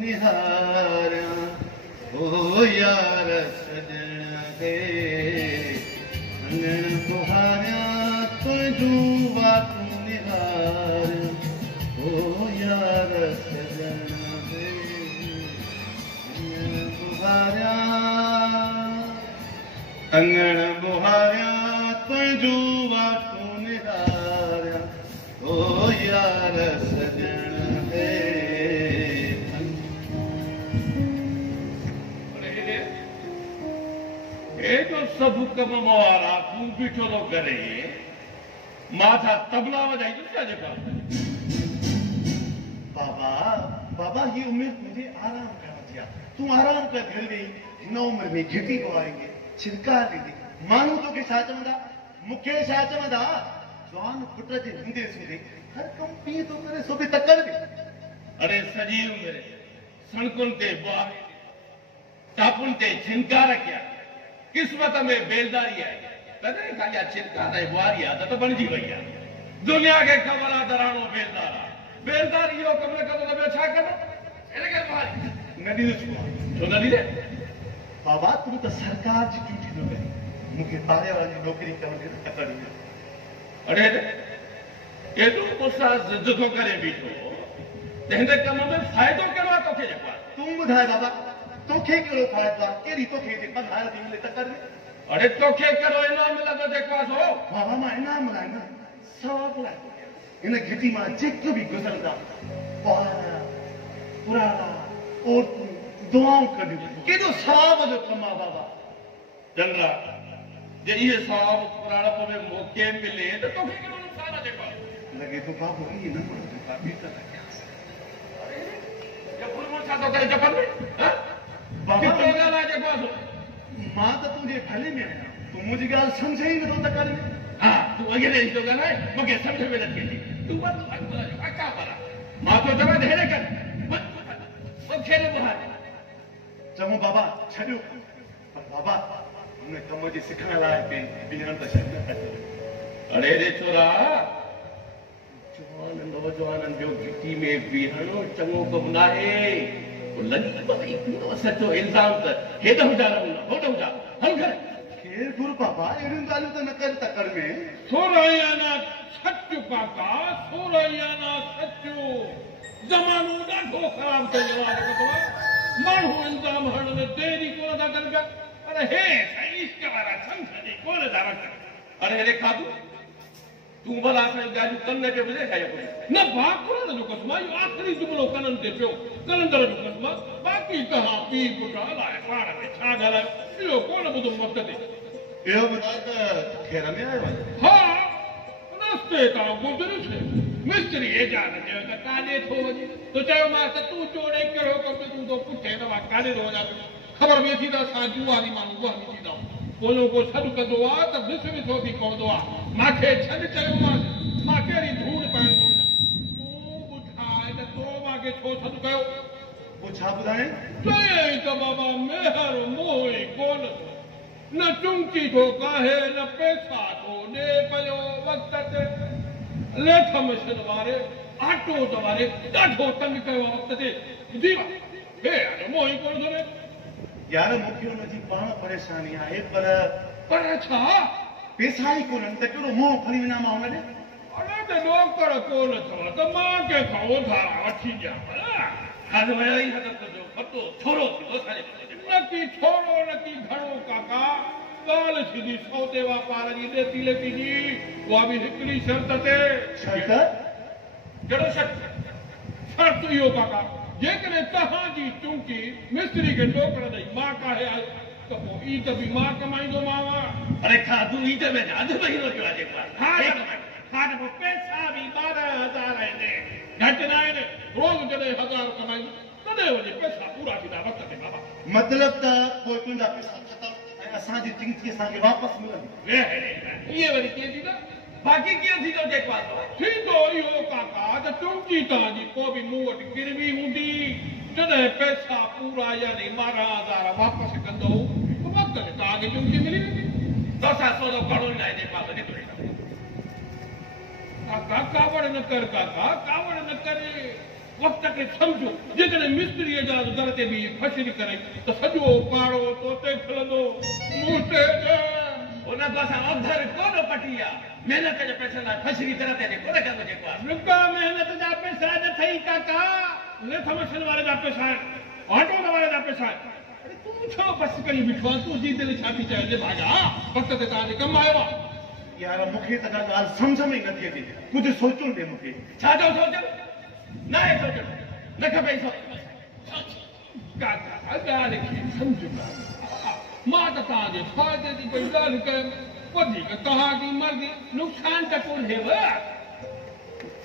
निहारिया ओ यार सजण खे अंगण बुहारिया तुंहिंजूं वातूं निहारिया ओ यार सजण खे अंगण बुहारिया तुंहिंजूं वातूं निहारिया ओ यार सजण खे तो सब कम वारा तू बीठो तो करे माथा तबला वजाई तो क्या जेका बाबा बाबा ये उम्र मुझे आराम करना दिया तू आराम कर घर गई हिन उम्र में घिटी पवाएंगे छिड़का दीदी मानू तो के छा चवंदा मूंखे छा चवंदा जवान पुट जे हूंदे सूंदे हर कम पी तो करे सो बि तकड़ बि अरे सजी उम्र सड़कुन ते बुआरे टापुन ते छिनकार किया किस्मत में बेलदारी है तॾहिं खाली छिनकार ऐं बुआरी आदत बणिजी वई आहे दुनिया खे ख़बर आहे दराणो बेलदार आहे बेलदार इहो कमु न कंदो त ॿियो छा कंदो इन करे बुआरी न ॾींदुसि छो न ॾींदे बाबा तू तो सरकार जी ड्यूटी न करी मूंखे पाड़े वारनि जी नौकरी करण ॾे तकड़ में अरे एॾो मूंसां ज़िद थो करे बीठो त हिन कम में फ़ाइदो कहिड़ो आहे तोखे जेको आहे तू ॿुधाए बाबा तोखे कहिड़ो फ़ाइदो आहे कहिड़ी तोखे पघार थी मिले तकड़ में अरे तोखे कहिड़ो इनाम मिलंदो जेको आहे सो बाबा मां इनाम लाइ न सवाब लाइ हिन घिटी मां जेके बि गुज़रंदा ॿार पुराणा औरतूं दुआऊं कढियूं केॾो सवाब जो कमु आहे बाबा चंद्रा जे इहे सवाब पुराणप में मौके मिले त तोखे कहिड़ो नुक़सान आहे जेको आहे लॻे थो बाबू ईअं न पढ़ंदो ॿी त छा थो करे जपन में बाबा ॻाल्हाए जेको आहे मां त तुंहिंजे भले में आहियां तूं मुंहिंजी ॻाल्हि सम्झे ई नथो तकड़ में हा तूं अॻिले थो ॻाल्हाए मूंखे सम्झ में नथी अचे तूं मां तो चवां त हेॾे कर खेल बुहार चङो बाबा छॾियो पर बाबा हुन कम जे सिखण लाइ बीहण त छॾ अरे रे छोरा जवान नौजवाननि जो घिटी में बीहणो चङो कमु न आहे सचो इल्ज़ाम त हेॾ हुजा होॾ हुजा हल कर केरु गुरु बाबा अहिड़ियूं ॻाल्हियूं त न कर तकड़ में सोरहियाना सचु काका सोरहियाना सचु ज़मानो ॾाढो ख़राब थियो आहे माण्हू इल्ज़ाम हणण में देरी कोन था कनि पिया अरे हे साईं इश्क वारा संत जी कोन था रखनि अरे हेॾे खाधो तूं भला असांजी ॻाल्हियूं कन में पियो ॿुधे छा न भाकुरनि जो कसम आहे इहो आख़िरी जुमिलो कननि ते पियो कलंदर जो कसम आहे बाक़ी तव्हां पीउ पुटु अलाए पाण में छा ॻाल्हायो इहो कोन ॿुधो वक़्त ते इहो ॿुधाए त खेर में आयो आहे हा रस्ते तां गुज़रियुसि मिस्त्री एजान चयो त काॾे थो वञे तो चयोमांसि त तूं चोड़े कहिड़ो कमु तूं तो पुठे न वा काॾे थो वञा ख़बर पए थी त असां जुआरी माण्हू वहमी थींदा कोलो को सॾु कंदो आहे त विसो थी पवंदो आहे मूंखे छॾ चयोमांसि मां कहिड़ी धूड़ पाइण थो तूं ॿुधाए त तो मूंखे छो सॾु कयो पोइ छा ॿुधाए चयईं त बाबा मेहर मोह ई कोन न चुंकी थो काहे न पैसा थो ॾे पियो वक़्त ते लेख मशीन वारे आटो वारे ॾाढो तंग कयो आहे वक़्त ते ॿुधी हे मोह ई कोन थो ॾे यार मूंखे हुनजी पाण परेशानी आहे पर छा पैसा ई कोन्हनि त कहिड़ो मोह खणी वञा मां हुन ॾे अरे त नौकर कोन अथव त मां कंहिंखां उधार वठी ॾियां हल वई हदत जो पतो छोरो थींदो असांजे न की छोरो न की घणो काका ॻाल्हि सिधी सौदे वापार जी ॾेती लेती जी उहा बि हिकिड़ी शर्त ते शर्त कहिड़ो शर्त इहो काका जेकॾहिं तव्हांजी चुंकी मिस्त्री खे नौकर ॾेई मां काहे आई त पोइ ई त बि मां कमाईंदोमांव अरे खाधू ई त में अधु महीनो थियो आहे जेको हा त पोइ पैसा बि 12,000 आहिनि घटि न आहिनि रोज़ जॾहिं 1000 कमाईंदो तॾहिं वञी पैसा पूरा थींदा वक़्त ते बाबा मतिलब त पोइ तुंहिंजा पैसा ख़तमु ऐं असांजी चिंकी असांखे वापसि मिलंदी इहे वरी कीअं थींदा बाक़ी कीअं थींदो जेको आहे थींदो इहो काका त चुंकी तव्हांजी पोइ बि मूं वटि गिरवी हूंदी जॾहिं पैसा पूरा यानी 12,000 वापसि कंदो त वक़्त ते तव्हांखे चुंकी मिली वेंदी असां सौदो करणो ई न आहे जेको आहे काका कावड़ न कर काका कावड़ न कर वक्त खे सम्झो जेकॾहिं मिस्त्रीअ जा दर ते बि फसरी करे त सॼो पाड़ो तोते खिलंदो मूं ते उन को असां अधर कोन पटी आहे महिनत जे पैसनि लाइ फसरी तरह ते कोन कंदो जेको आहे रुका महिनत जा पैसा न थई काका लिथ मशीन वारे जा पैसा आहिनि ऑटो वारे जा पैसा आहिनि अरे तूं छो बस करी बीठो आहे तुंहिंजी दिलि छा थी चए भाॼा वक़्त ते तव्हांजे कमु आयो आहे यार मूंखे त का ॻाल्हि सम्झ में ई नथी अचे कुझु सोचूं ॾे मूंखे छा थो सोचो न आहे सोचणो न खपे काका ॻाल्हि खे सम्झ मां त तव्हांजे फ़ाइदे जी कोई ॻाल्हि कयमि वधीक तव्हांजी मर्ज़ी नुक़सान त कोन्हेव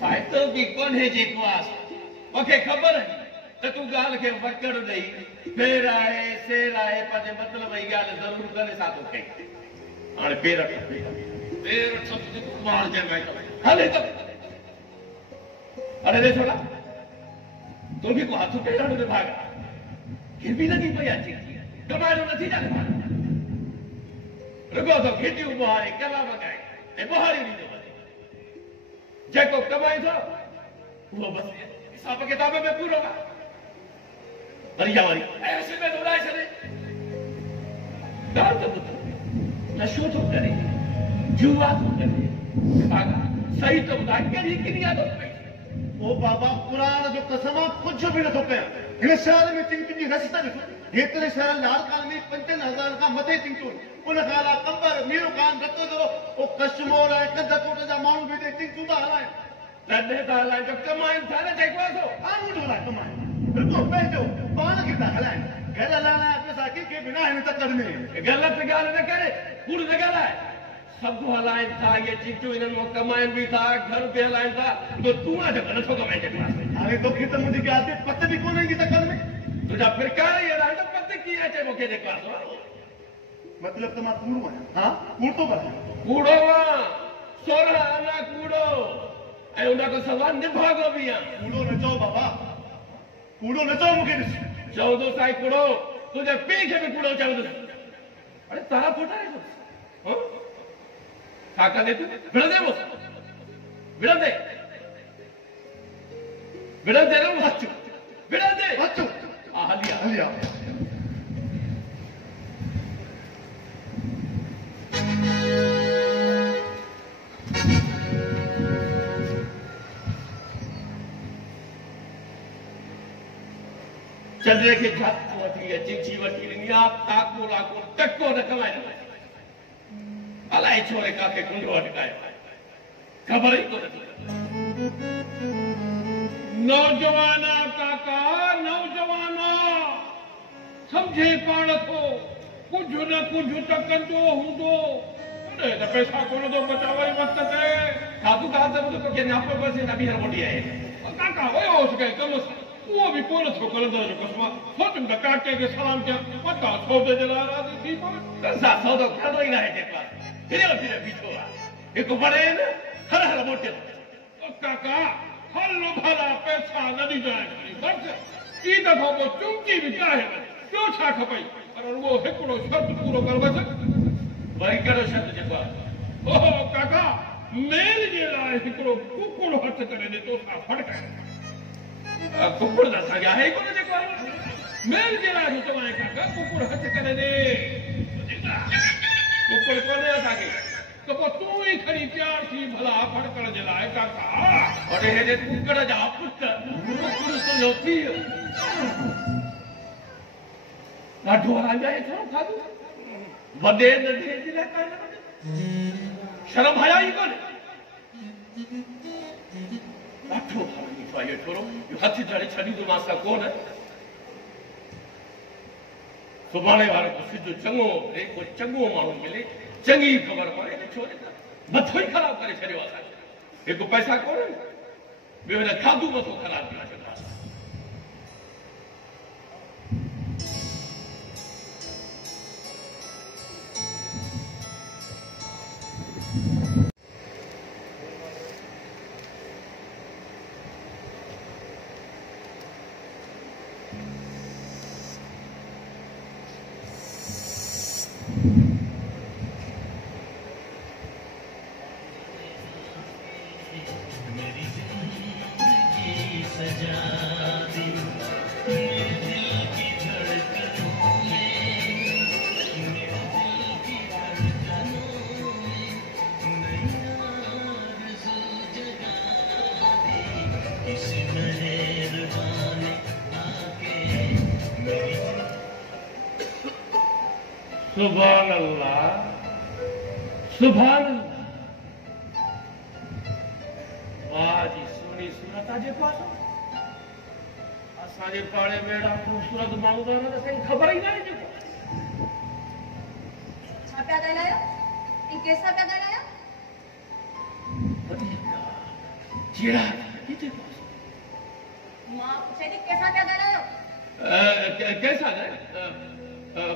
फ़ाइदो बि कोन्हे जेको आहे मूंखे ख़बर आहे त तूं ॻाल्हि खे वकड़ ॾेई फेर आहे सेर आहे पंहिंजे मतिलब जी ॻाल्हि ज़रूरु करे साथो कई हाणे पेर माण्हू चइबो हले त अरे ॾिसो न तुंहिंजी को हथ पेरण में भाग फिर बि लॻी पई अचे कमाइणो नथी जाने रुगो तो खिटियूं बुहारे कलाम ॻाए ऐं बुहारी ॾींदो वञे जेको कमाए थो उहो बसि हिसाब किताब में पूरो आहे वरी या वरी ऐसे में उड़ाए छॾे ॻाल्हि त ॿुध नशो थो करे जुआ थो करे सही तो ॿुधाए कहिड़ी किनी आदत पई ओ बाबा क़ुरान जो कसम आहे कुझु बि नथो कयां हिन शहर में चिंतुनि जी रस्ता ॾिसो हेतिरे शहर लाड़कान में 5,000 खां मथे चिंतूं उन खां अलावा कंबर मीरो खान रतो दरो ओ कश्मोर ऐं कंदकोट जा माण्हू बि हिते चिंतूं था हलाइनि तॾहिं त हलाइनि जो कमाइनि था न जेको आहे सो कान वठो था कमाइनि बिल्कुलु पंहिंजो पाण खे था हलाइनि घर हलाइण जा पैसा कंहिंखे बि न आहिनि तकड़ में ग़लति ॻाल्हि न करे कूड़ न ॻाल्हाए सभु हलाइनि था इहे चिंतूं हिननि मां कमाइनि बि था घर बि हलाइनि था त तूं आहे जेको नथो कमाए जेको आहे हाणे तोखे त मुंहिंजी ॻाल्हि ते पत बि कोन ईंदी तकड़ में तुंहिंजा फिरकार ई अहिड़ा त पत कीअं अचे मूंखे जेको आहे मतिलब त मां कूड़ो आहियां हा कूड़ थो ॻाल्हायां कूड़ो आहे 16 आना कूड़ो ऐं उन खां सवाइ निभागो बि आहे कूड़ो न चओ बाबा कूड़ो न चओ मूंखे ॾिस चवंदो साईं कूड़ो तुंहिंजे पीउ खे बि कूड़ो चवंदुसि अरे तारा फोटा छा कंदे तूं विढ़ंदे विढ़ंदे विढ़ंदे न अचु विढ़ंदे अचो हा हलिया हलिया चंद्र खे झट वठी चिठी वठी ॾिनी आहे ताको लाको टको न कमाए अलाए छोरे काके कुंडो अटकायो ख़बर ई कोन नौजवाना काका नौजवाना सम्झे पाण थो कुझु न कुझु त कंदो हूंदो अरे त पैसा कोन थो बचावे वक़्त ते खाधू खाधो त तोखे नापो बसे न बि मोटी आहे काका वियोसि कंहिं कम सां उहो बि कोन थो करंदो जो कसम सोचुमि त काके खे सलाम कयां मता सौदे जे लाइ राज़ी थी पवे असां सौदो खाधो ई न आहे जेको आहे फिरे फिरे बीठो आहे हिकु बड़े न हर हर मोटे काका हल भला पैसा न ॾिजांइ बसि ई दफ़ो पोइ चुमकी बि चाहे ॿियो छा खपई पर उहो हिकिड़ो शर्त पूरो कर बसि वरी कहिड़ो शब्द जेको आहे ओहो काका मेल जे लाइ हिकिड़ो कुकुड़ हथ करे ॾिठो था फड़काए कुकुड़ त असांखे आहे ई कोन जेको आहे मेल जे लाइ चवां काका कुकुड़ हथ करे ॾे कुकुड़ कोन्हे असांखे त पोइ तूं ई खणी तयार थी भला फड़कण जे लाइ काका और हेॾे कुकड़ जा पुट कुकुड़ तुंहिंजो पीउ ॾाढो हलाइजांइ थोरो खाधो वॾे नंढे जे लाइ कान शर्म हया ई कोन्हे ॾाढो हलाईंदो आहे इहो थोरो हथ जड़े छॾींदोमांसि त कोन सुभाणे वारे को सिधो चङो मिले को चङो माण्हू मिले चङी ख़बर पड़े छो मथो ई ख़राब करे छॾियो असांखे हिकु पैसा कोन ॿियो हिन खाधो मथो ख़राब करे छॾियो सजा सुभान अल्लाह, सुभान अल्लाह। वाह जी, सुनी सूरत आहे जेको आहे असांजे पाड़े में अहिड़ा ख़ूबसूरत माण्हू त असांखे ख़बर ई न आहे जेको छा पिया ॻाल्हायो? ऐं कंहिंसां पिया ॻाल्हायो? जहिड़ा जेको मां पुछे थी कंहिंसां पिया ॻाल्हायो? कैसा है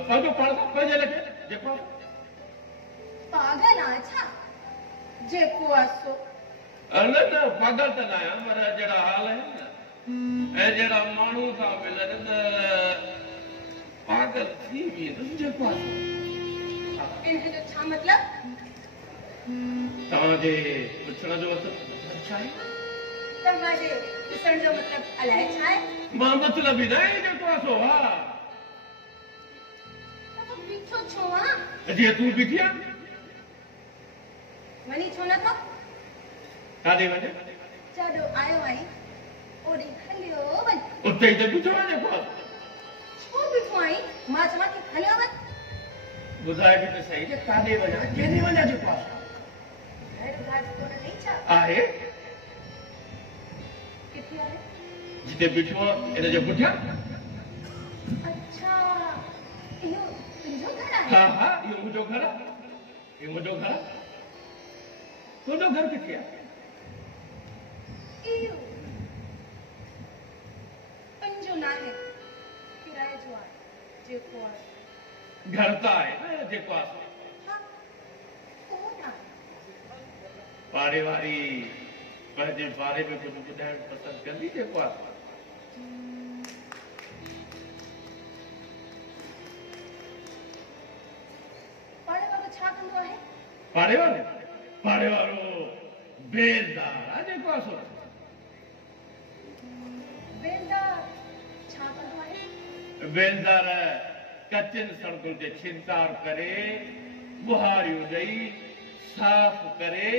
पंहिंजो पाण सां पंहिंजे लेखे जेको पागल आहे छा? जेको आहे सो न न पागल त न आहियां, पर जहिड़ा हाल आहिनि न ऐं जहिड़ा माण्हू सां मिलनि त पागल थी वेंदुसि जेको आहे इन जो छा मतलब? तव्हांजे पुछण जो मतिलबु छा आहे? तव्हांजे ॾिसण जो मतलब अलाए छा आहे? मां मतिलबु ई न आहे जेको आहे सो हा त बीठो छो आहे? जीअं तूं बीठी आहे वञी छो नथो? काॾे वञे? जाॾो आयो आहीं ओॾे हलियो वञ। उते ई त बीठो आहे जेको आहे छो बीठो आहीं? मां चवां थी हलियो वञ। ॿुधाए बि त सही जे काॾे वञा केॾे वञा जेको आहे घर बाज कोन अथई छा? आहे किथे आहे? जिते बीठो आहे इन जे पुठियां। अच्छा, इहो तुंहिंजो घर आहे? हा हा, इहो मुंहिंजो घर आहे, इहो मुंहिंजो घर आहे। तुंहिंजो घर किथे आहे? इहो पंहिंजो न आहे, किराए जो आहे जेको आहे। घर त आहे न जेको आहे हा, कोन आहे। पाड़े वारी पंहिंजे बारे में कुझु ॿुधाइणु पसंदि कंदी जेको आहे पाड़े वारो छा कंदो आहे? पाड़े वारो बेलदार आहे जेको आहे सो बेलदार छा कंदो आहे? बेलदार कचनि सड़कुनि ते छिनतार करे बुहारियूं ॾेई साफ़ करे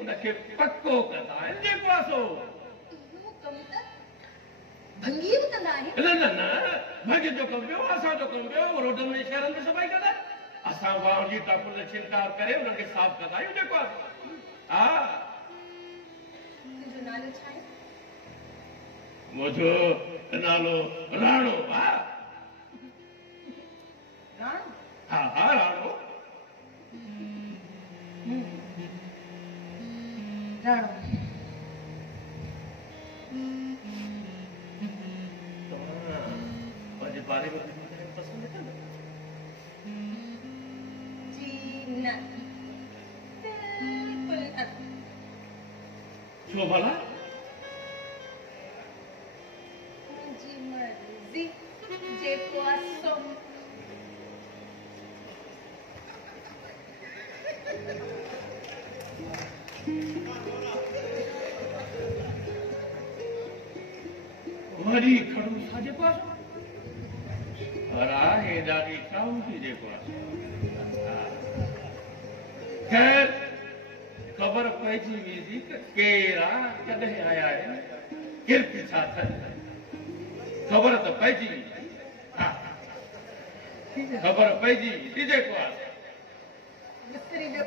उनखे पको कंदा आहिनि जेको आहे सो। इहो कमु त भंगी बि कंदा आहिनि। न न न भंग जो कमु ॿियो, असांजो कमु ॿियो, रोडनि में शहरनि में सफ़ाई कंदा आहिनि, असां वाहन जी टापुनि ते छिनतार करे उन्हनि खे साफ़ कंदा आहियूं जेको आहे हा। तुंहिंजो नालो छा आहे? मुंहिंजो नालो राणो आहे। राणो? हा हा राणो। राणो पंहिंजे बारे में पसंदि कंदा? जी न, बिल्कुल न। छो भला? मुंहिंजी मर्ज़ी जेको आहे सो। वरी खड़ूस आहे जेको आहे और आहे ॾाढी काउंटी जेको आहे। ख़ैर ख़बर पइजी वेंदी त केरु आहे, कॾहिं आया आहिनि, किर्त छा अथनि, ख़बर त पइजी वेंदी। हा ख़बर पइजी वेंदी जेको आहे। विसरी वियो।